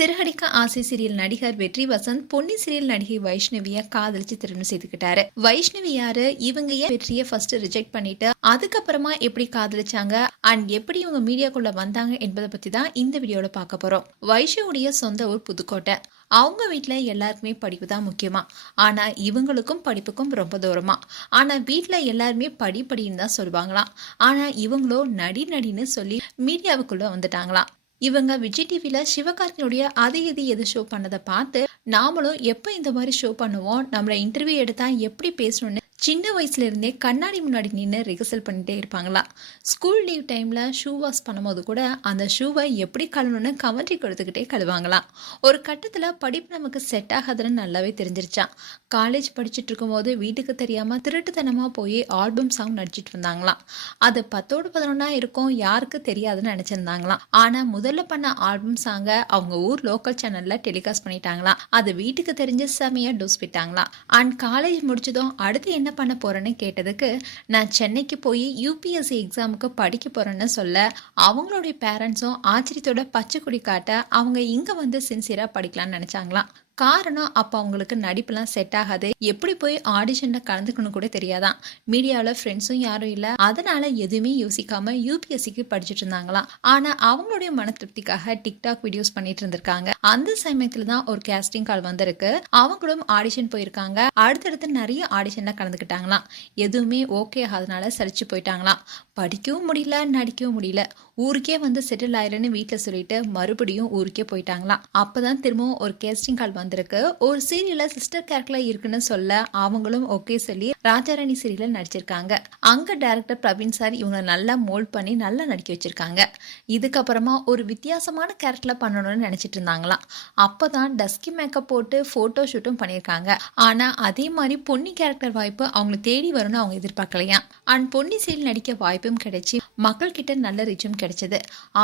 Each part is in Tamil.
சிறகடிக்க ஆசை சீரியல் நடிகர் வெற்றி வசந்த் பொன்னி சீரியல் நடிகை வைஷ்ணவிய காதலிச்சு திருமணம் செய்துக்கிட்டாரு. வைஷ்ணவி யாரு, இவங்க ஏன் வெற்றியை ஃபர்ஸ்ட் ரிஜெக்ட் பண்ணிட்டு அதுக்கப்புறமா எப்படி காதலிச்சாங்க அண்ட் எப்படி இவங்க மீடியாக்குள்ள வந்தாங்க என்பதை பத்தி தான் இந்த வீடியோல பார்க்க போறோம். வைஷ்ணவுடைய சொந்த ஊர் புதுக்கோட்டை. அவங்க வீட்டுல எல்லாருக்குமே படிப்பு தான் முக்கியமா. ஆனா இவங்களுக்கும் படிப்புக்கும் ரொம்ப தூரமா. ஆனா வீட்டுல எல்லாருமே படின்னு தான் சொல்லுவாங்களாம். ஆனா இவங்களோ நடின்னு சொல்லி மீடியாவுக்குள்ள வந்துட்டாங்களாம். இவங்க விஜய் டிவில சிவகார்த்தினுடைய அது இது எது ஷோ பண்ணதை பார்த்து நாமளும் எப்போ இந்த மாதிரி ஷோ பண்ணுவோம், நம்மள இன்டர்வியூ எடுத்தா எப்படி பேசணும்னு சின்ன வயசுல இருந்தே கண்ணாடி முன்னாடி நின்று ரிஹர்சல் பண்ணிட்டே இருப்பாங்களா. ஸ்கூல் லீவ் டைம்ல ஷூ வாஷ் பண்ணும்போது கூட அந்த ஷூவை எப்படி கழுவணும்னு கமெண்ட்ரி கொடுத்துக்கிட்டே கழுவாங்களாம். ஒரு கட்டத்துல படிப்பு நமக்கு செட் ஆகாதுன்னு நல்லாவே தெரிஞ்சிருச்சான். காலேஜ் படிச்சுட்டு இருக்கும்போது வீட்டுக்கு தெரியாம திருட்டுத்தனமா போய் ஆல்பம் சாங் நடிச்சிட்டு வந்தாங்களாம். அது 10-11 இருக்கும், யாருக்கு தெரியாதுன்னு நினைச்சிருந்தாங்களாம். ஆனா முதல்ல பண்ண ஆல்பம் சாங்க அவங்க ஊர் லோக்கல் சேனல்ல டெலிகாஸ்ட் பண்ணிட்டாங்களாம். அது வீட்டுக்கு தெரிஞ்ச செமையா டோஸ் விட்டாங்களாம். அண்ட் காலேஜ் முடிச்சதும் அடுத்து என்ன பண்ண போறேன்னு கேட்டதுக்கு, நான் சென்னைக்கு போய் யூபிஎஸ்சி எக்ஸாமுக்கு படிக்க போறேன்னு சொல்ல அவங்களுடைய பேரண்ட்ஸும் ஆச்சரியத்தோட பச்சை கொடி காட்ட அவங்க இங்க வந்து சின்சியரா படிக்கலாம்னு நினைச்சாங்களாம். காரணம் அப்போ அவங்களுக்கு நடிப்புலாம் செட் ஆகாது, எப்படி போய் ஆடிஷன்ல கலந்துக்கணும் கூட தெரியாதான். மீடியாவில் ஃப்ரெண்ட்ஸும் யாரும் இல்லை, அதனால எதுவுமே யோசிக்காம யூபிஎஸ்சிக்கு படிச்சுட்டு இருந்தாங்களாம். ஆனா அவங்களுடைய மன திருப்திக்காக டிக்டாக் வீடியோஸ் பண்ணிட்டு இருந்திருக்காங்க. அந்த சமயத்துல தான் ஒரு கேஸ்டிங் கால் வந்திருக்கு. அவங்களும் ஆடிஷன் போயிருக்காங்க. அடுத்தடுத்து நிறைய ஆடிஷன்ல கலந்துக்கிட்டாங்களாம். எதுவுமே ஓகே ஆகாதனால சலிச்சு போயிட்டாங்களாம். படிக்கவும் முடியல, நடிக்கவும் முடியல. ஊருக்கே வந்து செட்டில் ஆயிரன்னு வீட்டில் சொல்லிட்டு மறுபடியும் ஊருக்கே போயிட்டாங்களாம். அப்பதான் திரும்பவும் ஒரு கேஸ்டிங் கால் வந்திருக்கு. ஒரு சீரியல்ல சிஸ்டர் கேரக்டர்ல இருக்குன்னு சொல்ல அவங்களும் ஓகே சொல்லி ராஜாராணி சீரியல்ல நடிச்சிருக்காங்க. அங்க டைரக்டர் பிரவீன் சார் இவங்க நல்லா மோல்ட் பண்ணி நல்லா நடிக்க வச்சிருக்காங்க. இதுக்கப்புறமா ஒரு வித்தியாசமான கேரக்டர்ல பண்ணணும்னு நினைச்சிட்டு இருந்தாங்களாம். அப்பதான் டஸ்கி மேக்கப் போட்டு போட்டோ ஷூட்டும் பண்ணியிருக்காங்க. ஆனா அதே மாதிரி பொன்னி கேரக்டர் வாய்ப்பு அவங்களை தேடி வரும்னு அவங்க எதிர்பார்க்கலையா. அண்ட் பொன்னி சீரியல் நடிக்க வாய்ப்பும் கிடைச்சி மக்கள் கிட்ட நல்ல ரீச்சும் கிடைச்சது.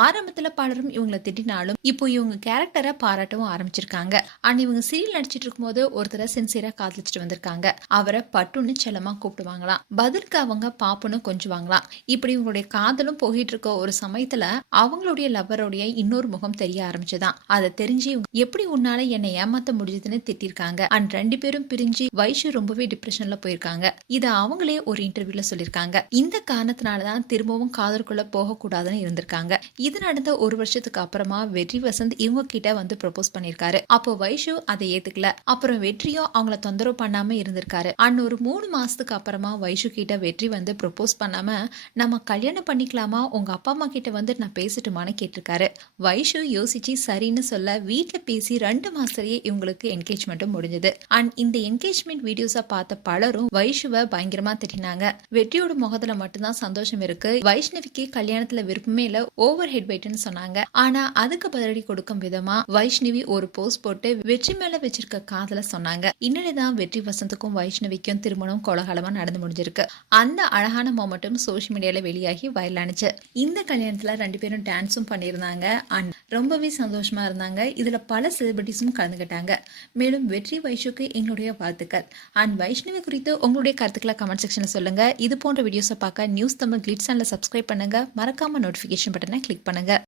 ஆரம்பத்துல பலரும் இவங்களை திட்டினாலும் இப்போ இவங்க கேரக்டரை பாராட்டவும் ஆரம்பிச்சிருக்காங்க. அண்ட் இவங்க சீரியல் நடிச்சிட்டு இருக்கும்போது ஒருத்தரை சின்சியரா காதலிச்சுட்டு வந்திருக்காங்க. அவரை பட்டுன்னு செல்லமா கூப்பிடுவாங்களாம். பதிலுக்கு அவங்க பாப்புன்னு கொஞ்சுவாங்களாம். இப்படி இவங்களுடைய காதலும் போயிட்டு இருக்க ஒரு சமயத்துல அவங்களுடைய லவ்வருடைய இன்னொரு முகம் தெரிய ஆரம்பிச்சுதான். அதை தெரிஞ்சு எப்படி உன்னால என்னை ஏமாத்த முடிஞ்சதுன்னு திட்டிருக்காங்க. அண்ட் 2 பேரும் பிரிஞ்சு வைஷு ரொம்பவே டிப்ரெஷன்ல போயிருக்காங்க. இதை அவங்களே ஒரு இன்டர்வியூல சொல்லியிருக்காங்க. இந்த காரணத்தினாலதான் திரும்பவும் காதலுக்குள்ள போகக்கூடாதுன்னு இருந்திருக்காங்க. இது நடந்த ஒரு வருஷத்துக்கு அப்புறமா வெற்றி வசந்த் இவங்க கிட்ட வந்து ப்ரொபோஸ் பண்ணிருக்காரு. அப்போ வைஷு அதை ஏத்துக்கல. அப்புறம் வெற்றியும் அவங்கள தொந்தரவு பண்ணாம இருந்திருக்காரு. அண்ட் ஒரு 3 மாசத்துக்கு அப்புறமா வைஷு கிட்ட வெற்றி வந்து ப்ரொபோஸ் பண்ணாம நம்ம கல்யாணம் பண்ணிக்கலாமா, உங்க அப்பா அம்மா கிட்ட வந்து நான் பேசட்டுமான்னு கேட்டிருக்காரு. வைஷு யோசிச்சு சரின்னு சொல்ல வீட்டுல பேசி 2 மாசத்துலயே இவங்களுக்கு என்கேஜ்மெண்ட்டும் முடிஞ்சது. அண்ட் இந்த என்கேஜ்மெண்ட் வீடியோஸை பார்த்த பலரும் வைஷுவை பயங்கரமா திட்டினாங்க. வெற்றியோட முகத்துல மட்டும்தான் சந்தோஷம் இருக்கு. வைஷ்ணவிக்கு கல்யாணத்துல விருப்பமே இல்ல, ஓவர் ஹெட் வெயிட்னு சொன்னாங்க. ஆனா அதுக்கு பதிலடி கொடுக்கும் விதமா வைஷ்ணவி ஒரு போஸ்ட் போட்டு வெற்றி மேல வச்சிருக்க காதல சொன்னாங்க. இன்னொருதான் வெற்றி வசந்துக்கும் வைஷ்ணவிக்கும் திருமணம் கோலாகலமா நடந்து முடிஞ்சிருக்கு. அந்த அழகான மொமெண்ட்டும் சோஷியல் மீடியால வெளியாகி வைரலானுச்சு. இந்த கல்யாணத்துல 2 பேரும் டான்ஸும் பண்ணியிருந்தாங்க. அண்ட் ரொம்பவே சந்தோஷமா இருந்தாங்க. இதுல பல செலிபிரிட்டிஸும் கலந்துகிட்டாங்க. மேலும் வெற்றி வைஷுக்கு எங்களுடைய வாழ்த்துக்கள். அண்ட் வைஷ்ணவி குறித்து உங்களுடைய கருத்துக்களை கமெண்ட் செக்ஷன்ல சொல்லுங்க. இது போன்ற வீடியோஸை பார்க்க நியூஸ் தமிழ் கிளிட்ஸ் சேனலை சப்ஸ்கிரைப் பண்ணுங்க. மறக்காம நோட்டிஃபிகேஷன் பட்டனை கிளிக் பண்ணுங்க.